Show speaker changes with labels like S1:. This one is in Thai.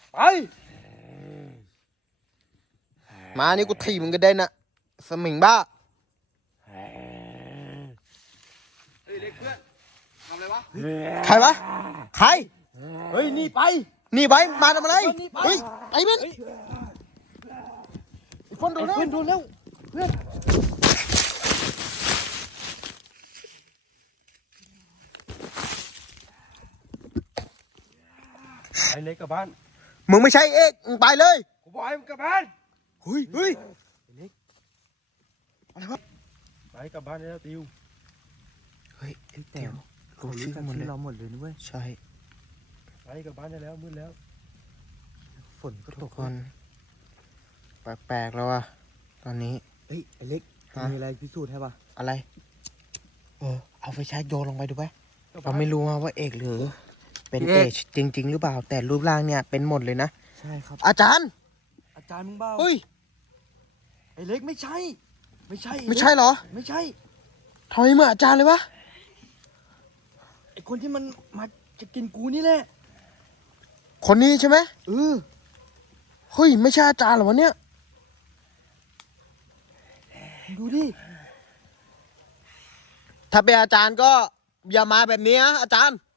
S1: ไป
S2: มานี่กูถีบมึงก็ได้นะสมิงบ้า
S1: เฮ้ยเล็กเพื่อนทำอะไรวะ
S2: ใครวะใคร
S1: เฮ้ยนี่ไป
S2: นี่ไปมาทำอะไรเฮ้ยไอ้เบนฝนโดนแล้ว
S1: เพื่อนโดนแล้วเพื่อนไอ้เล็กกลับบ้าน
S2: มึงไม่ใช่เอกมึงไปเลย
S1: กูบอกให้มึงกลับบ้าน
S2: เฮ้ยเฮ้ย
S1: เล็ก
S2: อะไรวะ
S1: ไปกลับบ้านได้แล้วติว
S2: เฮ้ยไอ้เตียวรู้
S3: รู้
S2: ชื่อ
S3: จัก
S2: หมด
S3: ชื่
S2: เล
S3: อย เราหมดเลยนะเว้ย
S2: ใช่
S1: ไปกลับบ้านได้แล้วมืดแล้ว
S3: ฝนก็ต
S2: ทุก
S3: ก
S2: คนแปลกๆแล้วอะตอนนี้
S3: เฮ้ยไอ้เล็ก
S2: ฮะ
S3: มีอะไรพิสูจน์ให้ปะ
S2: อะไรเอาไฟฉายโยนลงไปดูไหมเราไม่รู้ว่าเอกหรือ เป็นเอกจริง ๆ หรือเปล่า แต่รูปร่างเนี่ยเป็นหมดเลยนะ
S3: ใช่ครับ
S2: อาจารย์
S3: อาจารย์มึงเบ้า
S2: เฮ้ย
S3: ไอ้เล็กไม่ใช่ ไม่ใช่
S2: ไม่ใช่เหรอ
S3: ไม่ใช่
S2: ทำไมเหมือนอาจารย์เลยวะ
S3: ไอ้คนที่มันมาจะกินกูนี่แหละ
S2: คนนี้ใช่ไหม
S3: เออ
S2: เฮ้ยไม่ใช่อาจารย์เหรอวะเนี่ย
S3: ดูดิ
S2: ถ้าเป็นอาจารย์ก็อย่ามาแบบนี้นะอาจารย์